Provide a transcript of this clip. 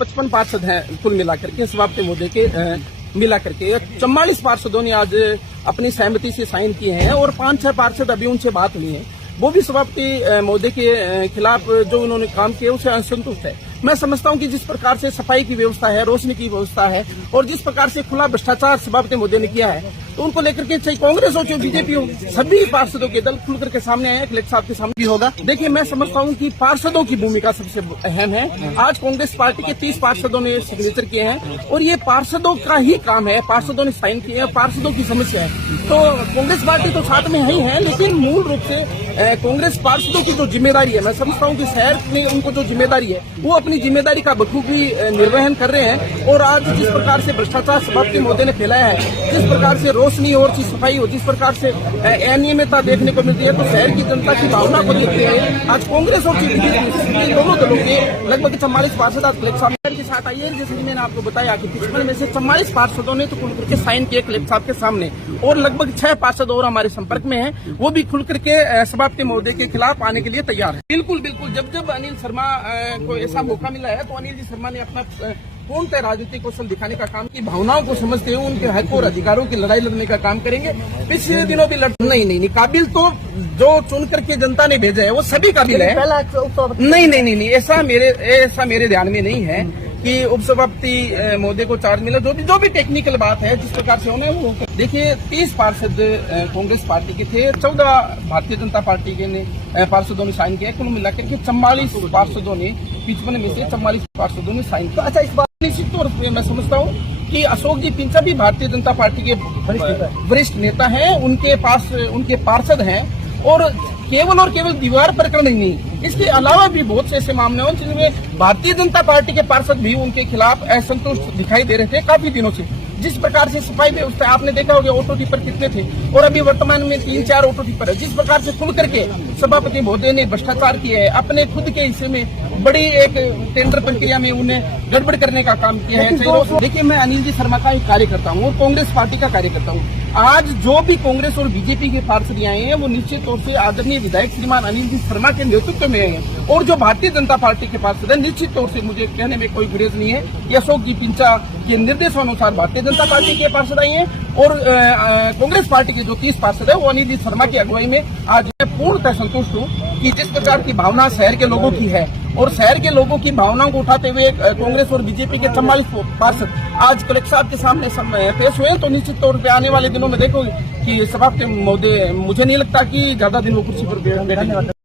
55 पार्षद हैं कुल मिलाकर के सभापति महोदय के मिला करके 44 पार्षदों ने आज अपनी सहमति से साइन किए हैं और 5-6 पार्षद अभी उनसे बात हुई है, वो भी सभापति महोदय के खिलाफ जो उन्होंने काम किया उसे असंतुष्ट है। मैं समझता हूं कि जिस प्रकार से सफाई की व्यवस्था है, रोशनी की व्यवस्था है और जिस प्रकार से खुला भ्रष्टाचार सभापति महोदय ने किया है, तो उनको लेकर के चाहे कांग्रेस हो चाहे बीजेपी हो, सभी पार्षदों के दल खुलकर के सामने आए, कलेक्टर साहब के सामने भी होगा। देखिए, मैं समझता हूं कि पार्षदों की भूमिका सबसे अहम है। आज कांग्रेस पार्टी के 30 पार्षदों ने सिग्नेचर किए हैं और ये पार्षदों का ही काम है, पार्षदों ने साइन किए हैं, पार्षदों की समस्या है। तो कांग्रेस पार्टी तो साथ में ही है, लेकिन मूल रूप से कांग्रेस पार्षदों की जो जिम्मेदारी है, मैं समझता हूं कि शहर में उनको जो जिम्मेदारी है वो अपनी जिम्मेदारी का बखूबी निर्वहन कर रहे हैं। और आज जिस प्रकार से भ्रष्टाचार सभापति महोदय ने फैलाया है, जिस प्रकार से रोशनी और सफाई हो, जिस प्रकार से अनियमितता देखने को मिलती है, तो शहर की जनता की भावना को देखते हुए आज कांग्रेस और बीजेपी दोनों दलों के लगभग 44 पार्षद आज कलेक्टर साहब के साथ आई है। जैसे कि मैंने आपको बताया कि 55 में से 44 पार्षदों ने तो खुल करके साइन किए कलेक्टर साहब के सामने और लगभग 6 पार्षद और हमारे संपर्क में हैं, वो भी खुल करके सभापति महोदय के खिलाफ आने के लिए तैयार है। बिल्कुल बिल्कुल, जब अनिल शर्मा को ऐसा मौका मिला है तो अनिल जी शर्मा ने अपना पूर्णतः राजनीतिक कौशल दिखाने का काम की भावनाओं को समझते हुए उनके हक और अधिकारों की लड़ाई लड़ने का काम करेंगे। पिछले दिनों भी नहीं काबिल तो जो चुन करके जनता ने भेजा है वो सभी काबिल है। नहीं, ऐसा मेरे ध्यान में नहीं है कि उपसभापति महोदय को चार्ज मिला। जो भी टेक्निकल बात है, जिस प्रकार से उन्हें वो देखिए, 30 पार्षद कांग्रेस पार्टी के थे, 14 भारतीय जनता पार्टी के पार्षदों ने साइन किया, कुल मिलाकर के 44 पार्षदों ने 55 में से 44 पार्षदों ने साइन किया। अच्छा, इस बात निश्चित तौर पर मैं समझता हूँ कि अशोक जी पिंचा भी भारतीय जनता पार्टी के वरिष्ठ नेता हैं, उनके पास उनके पार्षद हैं और केवल दीवार प्रकरण ही नहीं, इसके अलावा भी बहुत से ऐसे मामले हैं जिनमें भारतीय जनता पार्टी के पार्षद भी उनके खिलाफ असंतुष्ट दिखाई दे रहे थे काफी दिनों से। जिस प्रकार से सफाई व्यवस्था आपने देखा होगा, ऑटो टिपर कितने थे और अभी वर्तमान में 3-4 ऑटो टिपर है। जिस प्रकार से खुल करके सभापति महोदय ने भ्रष्टाचार किया है, अपने खुद के हिस्से में बड़ी एक टेंडर प्रक्रिया में उन्हें गड़बड़ करने का काम किया है। देखिए, मैं अनिल जी शर्मा का एक कार्यकर्ता हूँ और कांग्रेस पार्टी का कार्यकर्ता हूँ। आज जो भी कांग्रेस और बीजेपी के पार्षद आए हैं वो निश्चित तौर से आदरणीय विधायक श्रीमान अनिल जी शर्मा के नेतृत्व में हैं और जो भारतीय जनता पार्टी के पार्षद है, निश्चित तौर से मुझे कहने में कोई गुरेज नहीं है कि अशोक जी पिंचा के निर्देशानुसार भारतीय जनता पार्टी के पार्षद आई हैं और कांग्रेस पार्टी के जो 30 पार्षद है वो अनिल जी शर्मा की अगुवाई में आज मैं पूर्णतः संतुष्ट हूँ कि जिस प्रकार की भावना शहर के लोगों की है और शहर के लोगों की भावनाओं को उठाते हुए कांग्रेस और बीजेपी के 44 पार्षद आज कलेक्टर साहब के सामने पेश हुए, तो निश्चित तौर पे आने वाले दिनों में देखोगे कि सभापति महोदय, मुझे नहीं लगता कि ज्यादा दिन वो कुर्सी पर बैठने वाले।